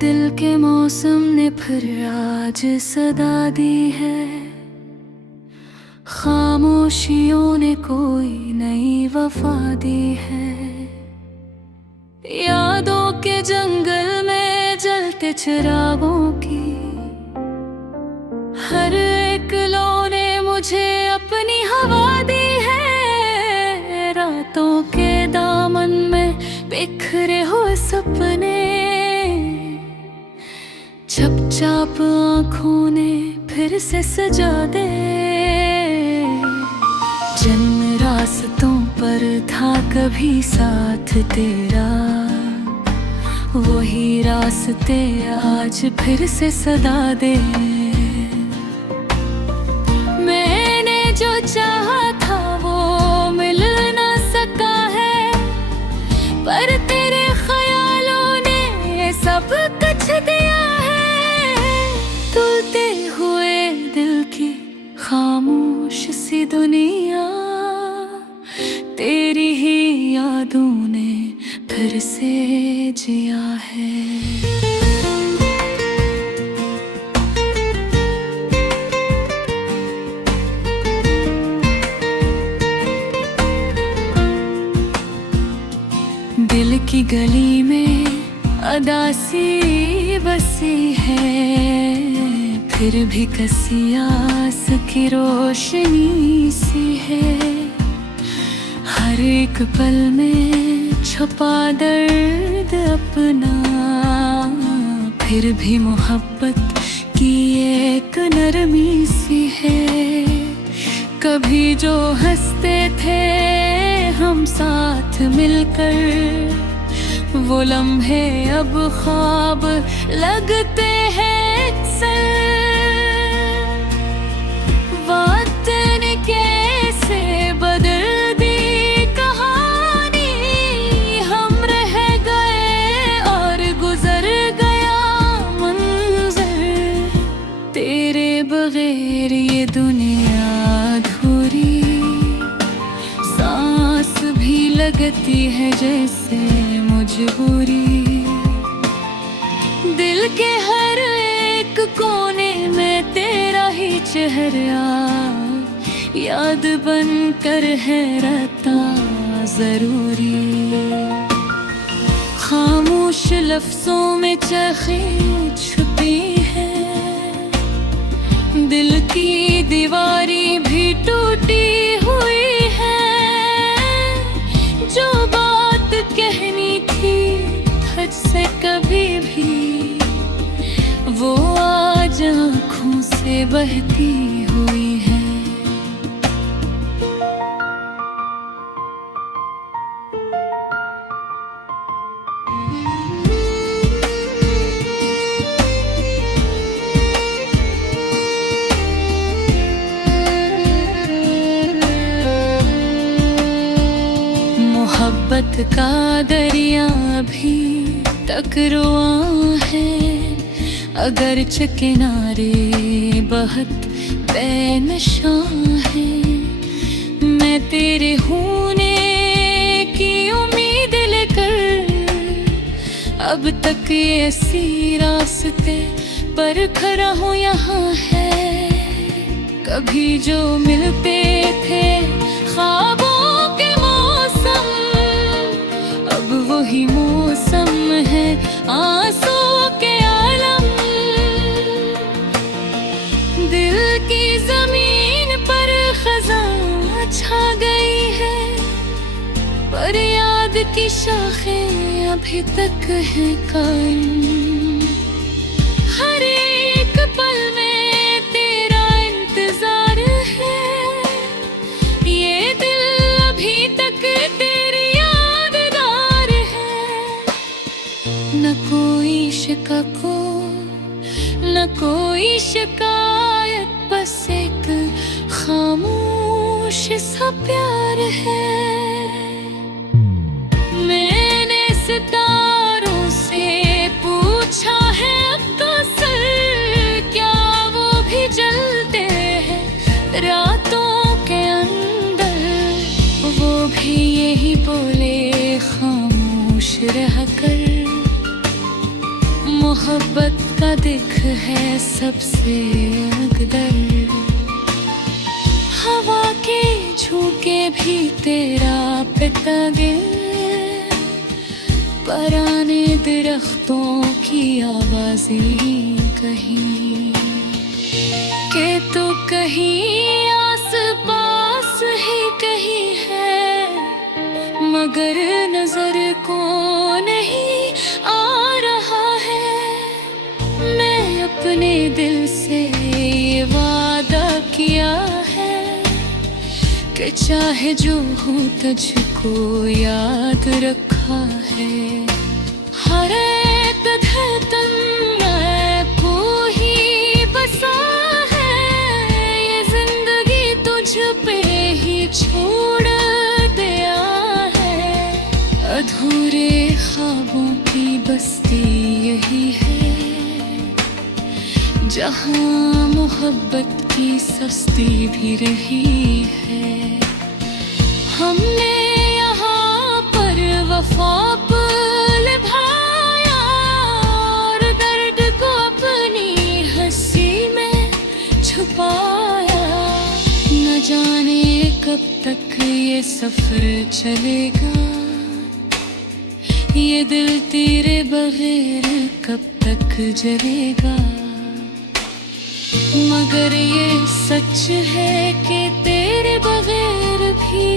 दिल के मौसम ने फिर आज सदा दी है, खामोशियों ने कोई नई वफा दी है। यादों के जंगल में जलते चिरागों की हर एक लो ने मुझे अपनी हवा दी है। रातों के दामन में बिखरे हुए सपने चुपचाप आँखों ने फिर से सजा दे। जन्म रास्तों पर था कभी साथ तेरा, वही रास्ते आज फिर से सदा दे। मैंने जो चाहा था वो मिल ना सका है, पर तेरे ख्यालों ने सब कुछ दिया है। तुलते हुए दिल की खामोश सी दुनिया, तेरी ही यादों ने फिर से जिया है। दिल की गली में अदासी बसी है, फिर भी कसी आस की रोशनी सी है। हर एक पल में छुपा दर्द अपना, फिर भी मोहब्बत की एक नरमी सी है। कभी जो हंसते थे हम साथ मिलकर, वो लम्हे अब ख्वाब लगते हैं अक्सर। वक्त ने कैसे बदल दी कहानी, हम रह गए और गुजर गया मंजर। तेरे बगैर ये दुनिया अधूरी, सांस भी लगती है जैसे मजबूरी। दिल के हर एक कोने में तेरा ही चेहरा याद बन कर है रहता जरूरी। खामोश लफ्जों में चाहे छुपी है, दिल की दीवारी भी टूटी हुई है। जो बात कहनी थी तुझसे कभी भी, वो आज आँखों से बहती हुई है। मोहब्बत का दरिया भी तक रुआ है, अगरचे किनारे बहुत बेनशा है। मैं तेरे होने की उम्मीद लेकर अब तक ऐसी रास्ते पर खड़ा हूँ यहाँ है। कभी जो मिलते थे ख्वाबों के मौसम, अब वही मौसम है आंसू के आलम। दिल की जमीन पर खज़ां छा गई है, पर याद की शाखें अभी तक है कायम। हर एक पल में तेरा इंतजार है, ये दिल अभी तक तेरी यादगार है। न कोई शिकको न कोई शिकायत, बस एक खामोश सा प्यार है। मैंने सितारों से पूछा है अब तो सर, क्या वो भी जलते हैं रातों के अंदर। वो भी यही बोले खामोश रहकर, मोहब्बत का दिख है सबसे अकदर। हवा के झोंके भी तेरा पितागे, पराने दरख्तों की आवाज़ें कहीं के तो कहीं आस पास ही कहीं है, मगर नजर को नहीं आ रहा है। मैं अपने दिल से ये वादा किया है कि चाहे जो हो तुझको याद रखा है। हर एक धड़कन में को ही बसा है, ये जिंदगी तुझ पे ही छोड़ दिया है। अधूरे ख्वाबों की बस्ती यही है, जहाँ मोहब्बत की सस्ती भी रही है। हमने यहाँ पर वफा निभाया और दर्द को अपनी हंसी में छुपाया। न जाने कब तक ये सफर चलेगा, ये दिल तेरे बगैर कब तक जलेगा। मगर ये सच है कि तेरे बगैर भी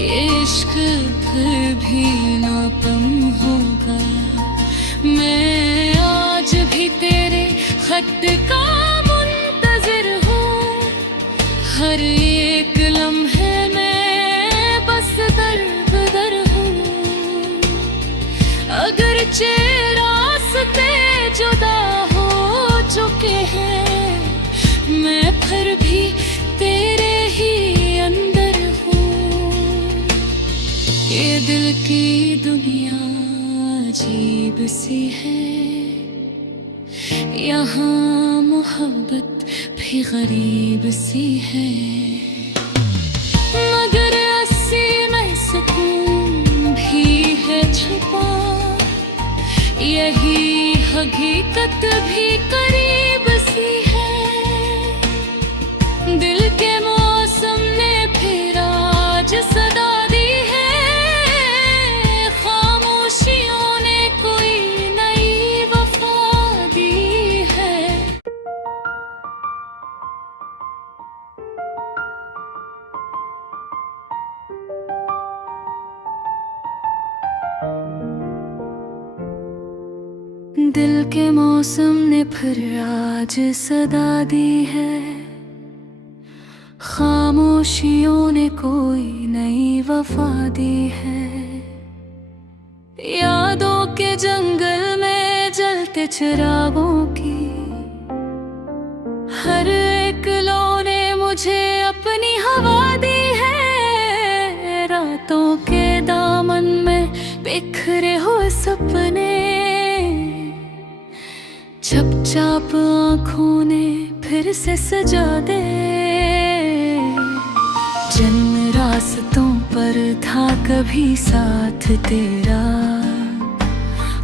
ये इश्क फिर भी नाकम होगा। मैं आज भी तेरे खत का मुंतज़िर हूँ, हर एक लम्हे में बस दर हूँ। अगरचे रास्ते जुदा हो चुके हैं, मैं फिर भी तेरे ही अंदर हूँ। ये दिल की दुनिया अजीब सी है, यहाँ मोहब्बत भी गरीब सी है। मगर अस्सी में सुकून भी है छुपा, यही हकीकत भी करीब सी है। दिल के मौसम ने फिर आज सदा दी है, खामोशियों ने कोई नई वफा दी है। दिल के मौसम ने फिर आज सदा दी है, खामोशियों ने कोई नई वफा दी है। यादों के जंगल में जलते चिरागों की हर एक लो ने मुझे अपनी हवा दी है। रातों के दामन में बिखरे हुए सपने चुपचाप आँखों ने फिर से सजा दे। जन्म रास्तों पर था कभी साथ तेरा,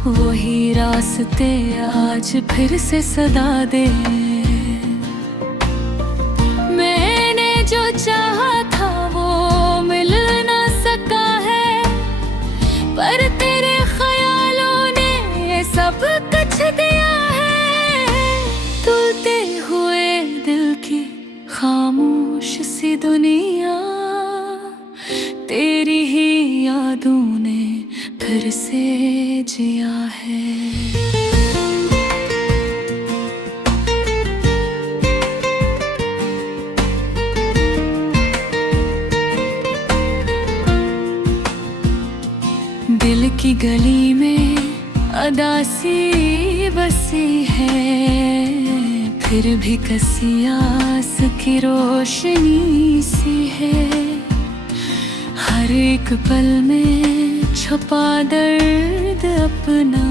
वही रास्ते आज फिर से सदा दे। मैंने जो चाहा था वो मिल ना सका है, पर तेरे ख्यालों ने सब कुछ दिया है। तुलते हुए दिल की खामोश सी दुनिया, तेरी ही यादों ने फिर से जिया है। दिल की गली में अदासी बसी है, फिर भी कसी आस की रोशनी सी है। हर एक पल में छुपा दर्द अपना,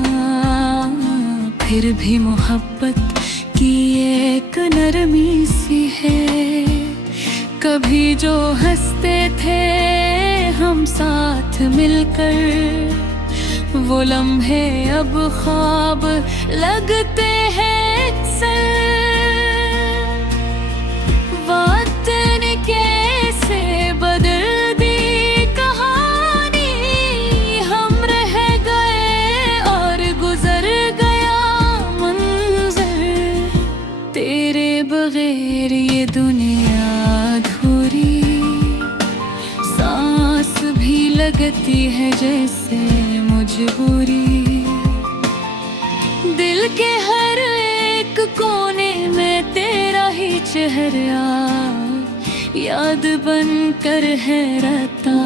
फिर भी मोहब्बत की एक नरमी सी है। कभी जो हंसते थे हम साथ मिलकर, वो लम्हे अब ख्वाब लगते हैं अक्सर। वक्त ने कैसे बदल दी कहानी, हम रह गए और गुजर गया मंजर। तेरे बगैर ये दुनिया अधूरी, सांस भी लगती है जैसे मजबूरी। दिल के हर एक कोने में तेरा ही चेहरा याद बनकर है रहता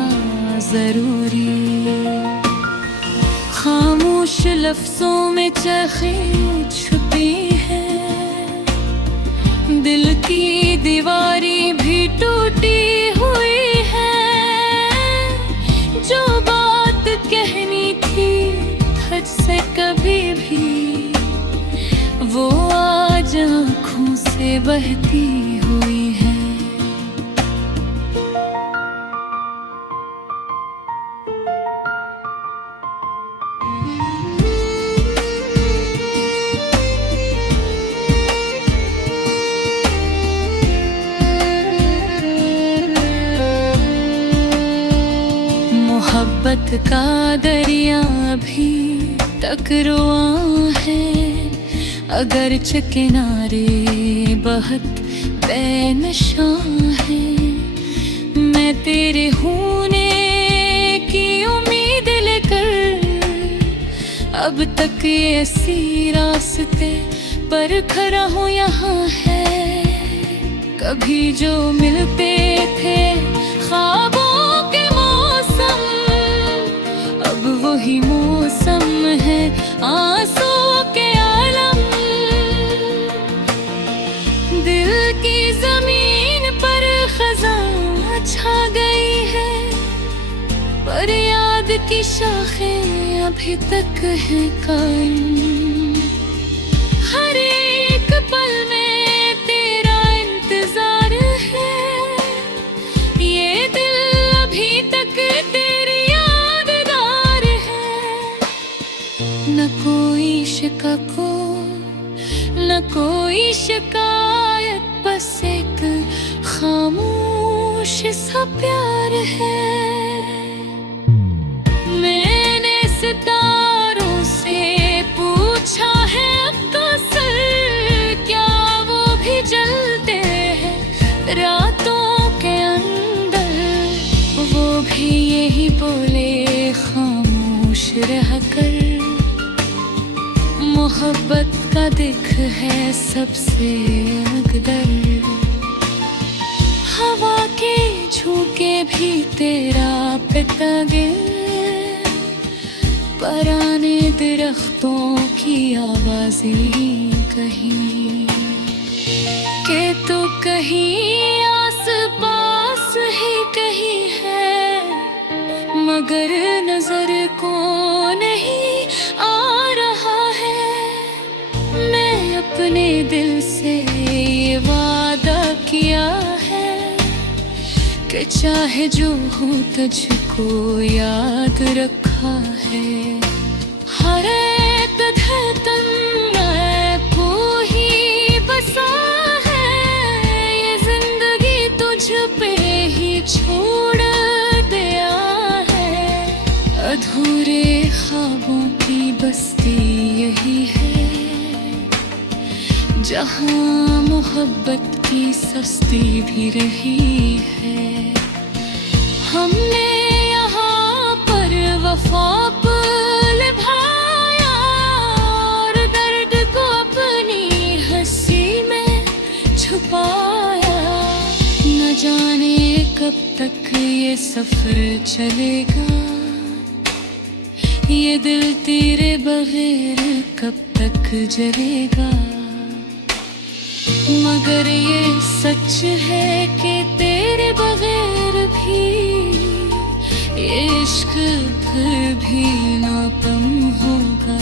जरूरी। खामोश लफ्जों में चखें छुपी है, दिल की दीवारी भी टूटी हुई है। जो बात कहनी थी तुझसे कभी भी, वो आज आँखों से बहती हुई है। मोहब्बत का दरिया भी तक रुआं है, अगरचे किनारे बहुत बेनिशान है। मैं तेरे होने की उम्मीद लेकर अब तक ऐसी रास्ते पर खड़ा हूँ यहाँ है। कभी जो मिलते थे ख्वाबों के मौसम, अब वही मौसम है आंसू के आलम। दिल की जमीन पर खज़ां छा गई है, पर याद की शाखें अभी तक है कायम। हर एक पल में तेरा इंतजार है, ये दिल अभी तक तेरी यादगार है। न कोई शिकको न कोई शिकायत, बस एक खामोश सा प्यार है। मैंने सितारों से पूछा है अब तो सर, क्या वो भी जलते हैं रातों के अंदर। वो भी यही बोले खामोश रहकर, मोहब्बत का दिख है सबसे अकदर। हवा के झोंके भी तेरा पितागे, पराने दरख्तों की आवाज़ें कहीं के तो कहीं आस पास ही कहीं है, मगर नजर को नहीं आ रहा है। मैं अपने दिल से ये वादा किया है कि चाहे जो हो तुझको याद रखा है। हर एक धड़कन में को ही बसा है, ये जिंदगी तुझ पे ही छोड़ दिया है। अधूरे ख्वाबों की बस्ती यही है, जहाँ मोहब्बत की सस्ती भी रही है। हमने यहाँ पर वफा निभाया और दर्द को अपनी हंसी में छुपाया। न जाने कब तक ये सफर चलेगा, ये दिल तेरे बगैर कब तक जलेगा। मगर ये सच है कि तेरे बगैर भी ये इश्क फिर भी नाकम होगा।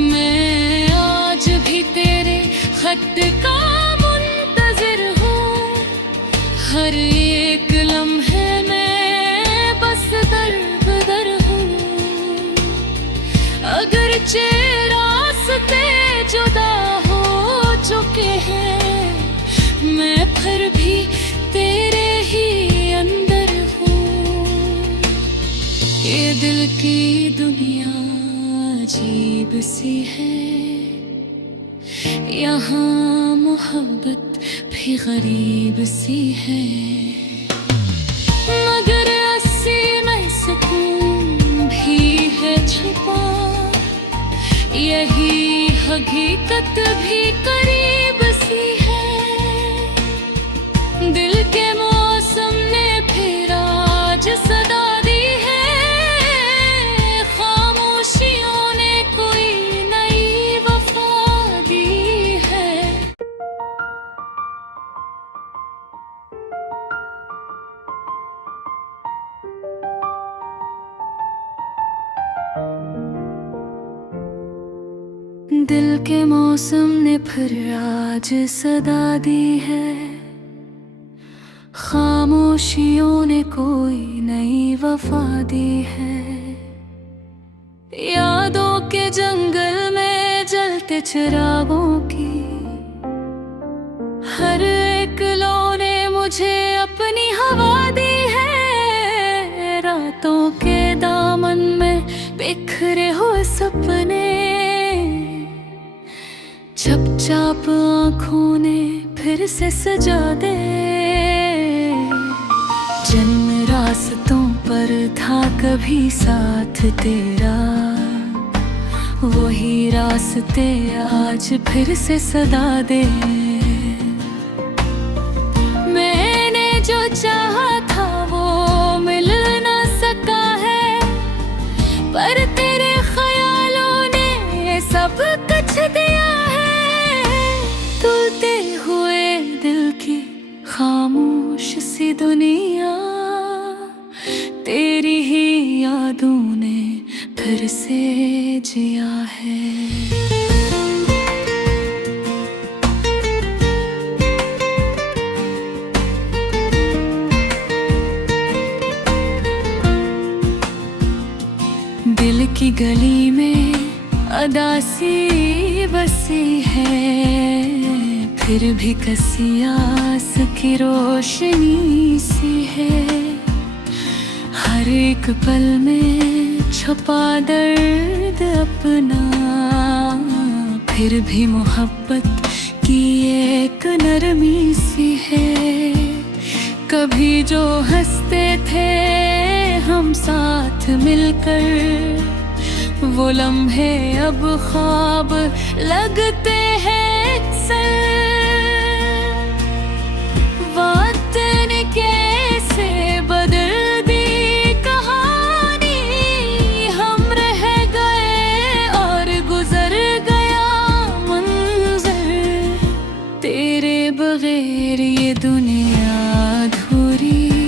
मैं आज भी तेरे खत का मुंतज़िर हूँ, हर एक लम्हे में बस दर बदर हूँ। भर भी तेरे ही अंदर हूँ। ये दिल की दुनिया अजीब सी है, यहाँ मोहब्बत भी गरीब सी है। मगर अस्सी में सुकून भी है छुपा, यही हकीकत भी करीब सी है। दिल के मौसम ने फिर आज सदा दी है, खामोशियों ने कोई नई वफा दी है। दिल के मौसम ने फिर आज सदा दी है, खामोशियों ने कोई नई वफा दी है। यादों के जंगल में जलते चिरागों की हर एक लौ ने मुझे अपनी हवा दी है। रातों के दामन में बिखरे हुए सपने चुपचाप आँखों ने फिर से सजा दे। जन्म रास्तों पर था कभी साथ तेरा, वही रास्ते आज फिर से सदा दे। मैंने जो चाहा था वो मिल ना सका है, पर तेरे ख्यालों ने सब कुछ दिया है। तुलते हुए दिल की खामोश सी दुनिया, तेरी ही यादों ने फिर से जिया है। दिल की गली में अदासी बसी है, फिर भी कसी आस की रोशनी सी है। हर एक पल में छुपा दर्द अपना, फिर भी मोहब्बत की एक नरमी सी है। कभी जो हंसते थे हम साथ मिलकर, वो लम्हे अब ख्वाब लगते हैं अक्सर। वक्त ने कैसे बदल दी कहानी, हम रह गए और गुजर गया मंजर। तेरे बगैर ये दुनिया अधूरी,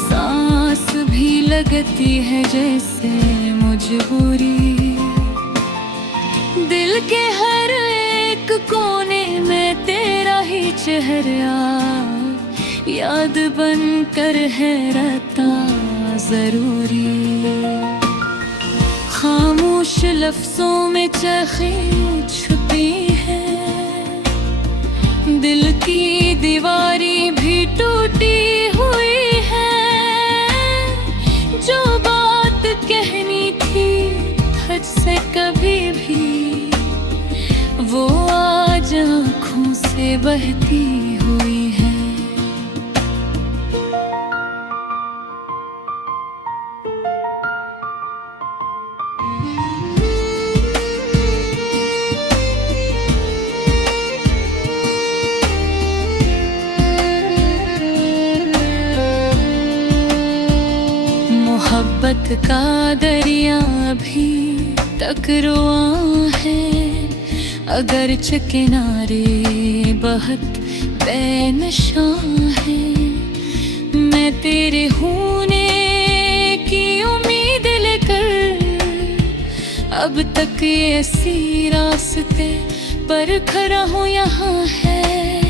सांस भी लगती है जैसे मजबूरी। दिल के हर एक कोने में तेरा ही चेहरा याद बनकर है रहता जरूरी। खामोश लफ्जों में चाहें छुपी है, दिल की दीवारी भी टूटी हुई है। जो बात कहनी थी हद से कभी भी, वो आज आँखों से बहती हुई है। मोहब्बत का दरिया भी तक रुआ है, अगरचे किनारे बहुत बेनशा है। मैं तेरे होने की उम्मीद लेकर अब तक ऐसी रास्ते पर खड़ा हूँ यहाँ है।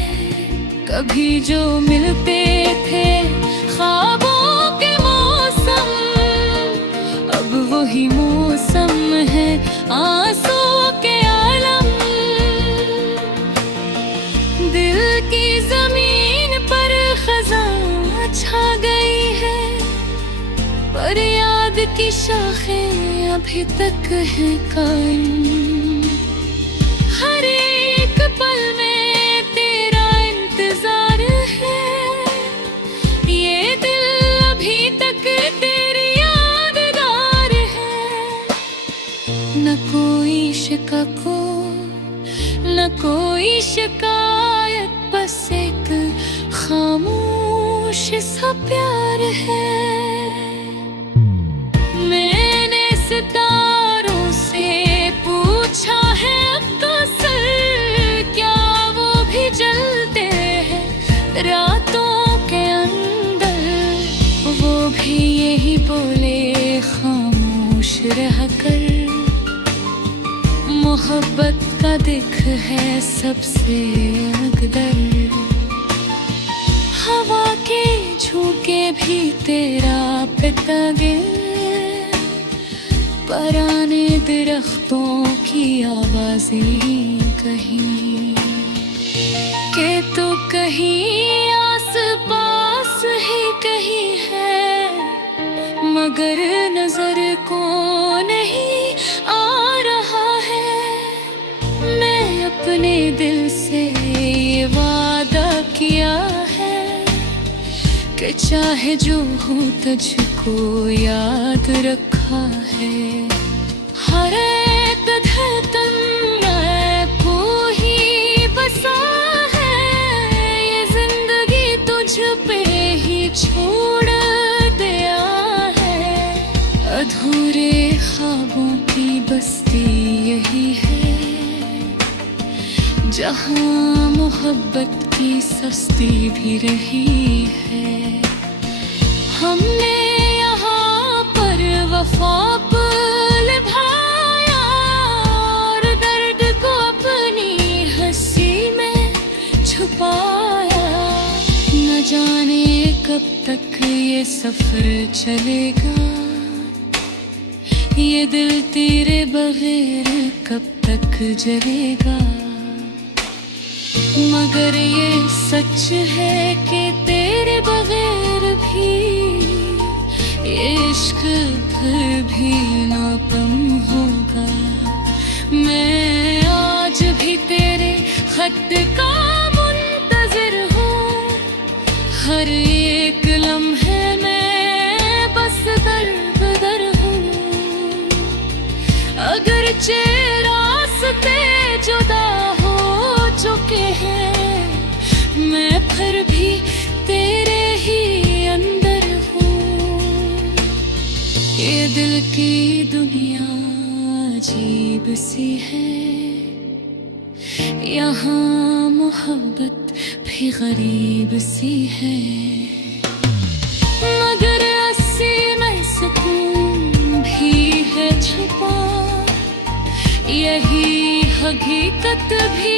कभी जो मिलते थे ख्वाबों के मौसम, अब वही मौसम है आंसू के आलम। दिल की की शाखें अभी तक हैं कायम। हर एक पल में तेरा इंतजार है, ये दिल अभी तक तेरी यादगार है। न कोई शिकको न कोई शिकायत, बस एक खामोश सा प्यार है। मैंने सितारों से पूछा है अक्सर, क्या वो भी जलते हैं रातों के अंदर? वो भी यही बोले खामोश रहकर, मोहब्बत का दिख है सबसे अकदर। हवा के झोंके भी तेरा पितागे, पराने दरख्तों की आवाजें कहीं के तो कहीं आस पास ही कहीं है, मगर नजर को नहीं आ रहा है। मैं अपने दिल से ये वादा किया है कि चाहे जो हो तुझको याद रखा है। हर एक धड़कन में को ही बसा है, ये जिंदगी तुझ पे ही छोड़ दिया है। अधूरे ख्वाबों की बस्ती यही है, जहाँ मोहब्बत की सस्ती भी रही है। हमने यहाँ पर वफा निभाया और दर्द को अपनी हंसी में छुपाया। न जाने कब तक ये सफर चलेगा, ये दिल तेरे बगैर कब तक जलेगा। मगर ये सच है कि तेरे बगैर भी ये इश्क फिर भी नाकम होगा। मैं आज भी तेरे खत का मुंतजिर हूँ, हर एक लम्हे में बस दर हूँ। अगरचे रास्ते जुदा हो चुके हैं, मैं फिर भी तेरे ही अंदर हूँ। ये दिल की दुनिया अजीब सी है, यहाँ मोहब्बत भी गरीब सी है। मगर अस्सी में सुकून भी है छुपा, यही हकीकत भी